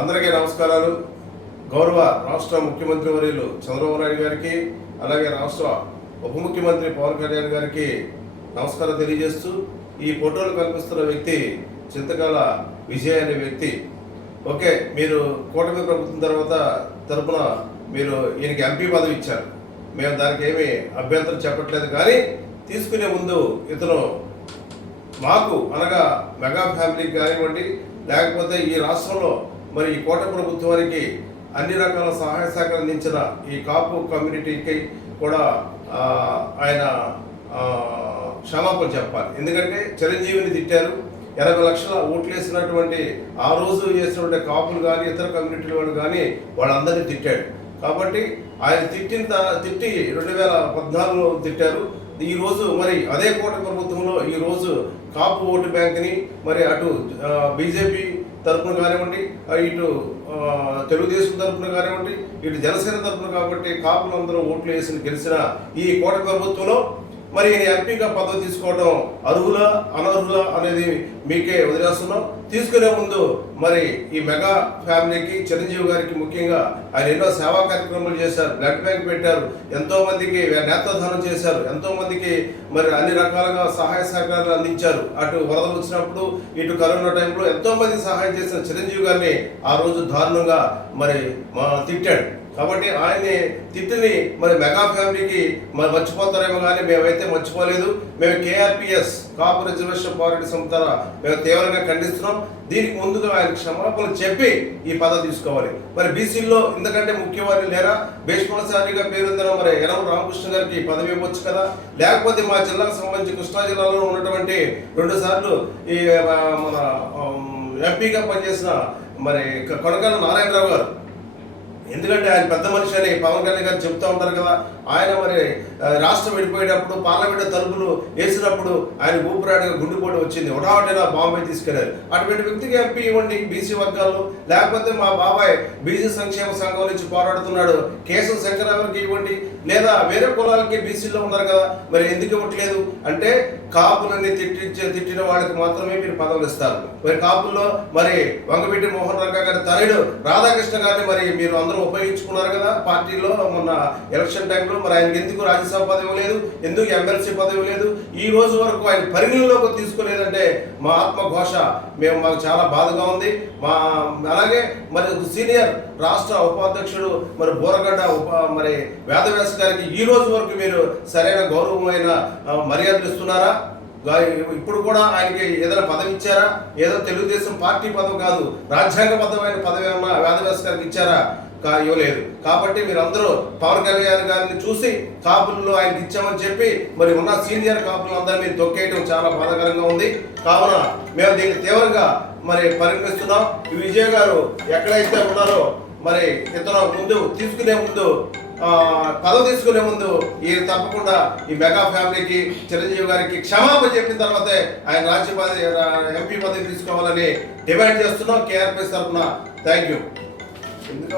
అందరికీ నమస్కారాలు. గౌరవ రాష్ట్ర ముఖ్యమంత్రి వర్యులు చంద్రబాబు నాయుడు గారికి, అలాగే రాష్ట్ర ఉప ముఖ్యమంత్రి పవన్ కళ్యాణ్ గారికి నమస్కారం తెలియజేస్తూ, ఈ ఫోటోలు కనిపిస్తున్న వ్యక్తి చింతకాల విజయ్ అనే వ్యక్తి. ఓకే, మీరు కూటమి ప్రభుత్వం తరపున మీరు ఈయనకి ఎంపీ పదవి ఇచ్చారు. మేము దానికి ఏమీ అభ్యంతరం చెప్పట్లేదు, కానీ తీసుకునే ముందు ఇతను మాకు అనగా మెగా ఫ్యామిలీకి కానివ్వండి, లేకపోతే ఈ రాష్ట్రంలో మరి ఈ కూటమి ప్రభుత్వానికి అన్ని రకాల సహాయ సహకారం అందించిన ఈ కాపు కమ్యూనిటీకి కూడా ఆయన క్షమాపణ చెప్పాలి. ఎందుకంటే చిరంజీవిని తిట్టారు, 80 లక్షల ఓట్లు వేసినటువంటి ఆ రోజు వేసినటువంటి కాపులు కానీ ఇతర కమ్యూనిటీల వాళ్ళు కానీ వాళ్ళందరినీ తిట్టాడు. కాబట్టి ఆయన తిట్టి 2014లో తిట్టారు. ఈరోజు మరి అదే కూటమి ప్రభుత్వంలో ఈరోజు కాపు ఓటు బ్యాంక్ని మరి అటు బీజేపీ తరఫున కానివ్వండి, ఇటు తెలుగుదేశం తరఫున కానివ్వండి, ఇటు జనసేన తరఫున, కాబట్టి కాపులందరూ ఓట్లు వేసి గెలిచిన ఈ కూటమి ప్రభుత్వంలో మరి ఈయన ఎంపీగా పదవి తీసుకోవడం అర్హులా అనర్హులా అనేది మీకే వదిలేస్తున్నాం. తీసుకునే ముందు మరి ఈ మెగా ఫ్యామిలీకి, చిరంజీవి గారికి ముఖ్యంగా ఆయన ఎన్నో సేవా కార్యక్రమాలు చేశారు, బ్లడ్ బ్యాంక్ పెట్టారు, ఎంతో మందికి నేత్రదానం చేశారు, ఎంతో మందికి మరి అన్ని రకాలుగా సహాయ సహకారాలు అందించారు. అటు వరదలు వచ్చినప్పుడు, ఇటు కరోనా టైంలో ఎంతో మందికి సహాయం చేసిన చిరంజీవి గారిని ఆ రోజు దారుణంగా మరి తిట్టాడు. కాబట్టి ఆయన్ని తిట్టిని మరి మెగా ఫ్యామిలీకి మరి మర్చిపోతారేమో, కానీ మేమైతే మర్చిపోలేదు. మేము కేఆర్పిఎస్ కాపు రిజర్వేషన్ పోరాట సంస్థ మేము తీవ్రంగా ఖండిస్తున్నాం. దీనికి ముందుగా ఆయన క్షమాపణలు చెప్పి ఈ పదవి తీసుకోవాలి. మరి బీసీల్లో ఇంతకంటే ముఖ్యవాళ్ళు లేరా? భీష్మాచార్యుగా పేరొందిన మరి యనమల రామకృష్ణ గారికి ఈ పదవి ఇవ్వచ్చు కదా. లేకపోతే మా జిల్లాకు సంబంధించి కృష్ణా జిల్లాలో ఉన్నటువంటి 2 సార్లు ఈ మన ఎంపీగా పనిచేసిన మరి కొనకళ్ళ నారాయణరావు గారు, ఎందుకంటే ఆయన పెద్ద మనిషి అని పవన్ కళ్యాణ్ గారు చెప్తూ ఉంటారు కదా. ఆయన మరి రాష్ట్రం విడిపోయేటప్పుడు పార్లమెంట్ తలుపులు వేసినప్పుడు ఆయన ఊపిరాడిగా గుండెపోటు వచ్చింది, ఒకటేనా బాంబే తీసుకెళ్లారు. అటువంటి వ్యక్తికి ఎంపీ ఇవ్వండి బీసీ వర్గాల్లో. లేకపోతే మా బాబాయ్ బీసీ సంక్షేమ సంఘం నుంచి పోరాడుతున్నాడు, కేశవ శంకరరావుకి ఇవ్వండి. లేదా వేరే కులాలకి బీసీలో ఉన్నారు కదా, మరి ఎందుకు ఇవ్వట్లేదు అంటే కాపులని తిట్టిన వాళ్ళకి మాత్రమే మీరు పదవులు ఇస్తారు. మరి కాపుల్లో మరి వంగవీటి మోహన్ రంగా గారి తనయుడు రాధాకృష్ణ గారిని మరి మీరు అందరూ ఉపయోగించుకున్నారు కదా పార్టీలో మొన్న ఎలక్షన్ టైంలో. మరి ఆయనకి ఎందుకు రాజ్యసభ పదవి లేదు, ఎందుకు ఎమ్మెల్సీ పదవి లేదు, ఈ రోజు వరకు ఆయన పరిగణలోకి తీసుకోలేదంటే మా ఆత్మఘోష మాకు చాలా బాధగా ఉంది. అలాగే మరి సీనియర్ రాష్ట్ర ఉపాధ్యక్షుడు మరి బోరగడ్డ మరి వేదవ్యాస గారికి ఈ రోజు వరకు మీరు సరైన గౌరవమైన మర్యాదలు ఇస్తున్నారా? ఇప్పుడు కూడా ఆయనకి ఏదైనా పదవి ఇచ్చారా? ఏదో తెలుగుదేశం పార్టీ పదవి కాదు, రాజ్యాంగబద్ధమైన పదవి ఏమన్నా వేదవ్యాస గారికి ఇచ్చారా? ఇవ్వలేదు. కాబట్టి మీరందరూ పవన్ కళ్యాణ్ గారిని చూసి కాపుల్లో ఆయనకి ఇచ్చామని చెప్పి మరి ఉన్న సీనియర్ కాపులు అందరూ మీరు తొక్కేయడం చాలా బాధాకరంగా ఉంది. కావున మేము దీన్ని తీవ్రంగా మరి పరిగణిస్తున్నాం. ఈ విజయ్ గారు ఎక్కడైతే ఉన్నారో మరి ఇతను పదవి తీసుకునే ముందు ఈ తప్పకుండా ఈ మెగా ఫ్యామిలీకి, చిరంజీవి గారికి క్షమాపణ చెప్పిన తర్వాతే ఆయన ఎంపీ పదవి తీసుకోవాలని డిమాండ్ చేస్తున్నాం కేఆర్పీఎస్ తరఫున. Thank you.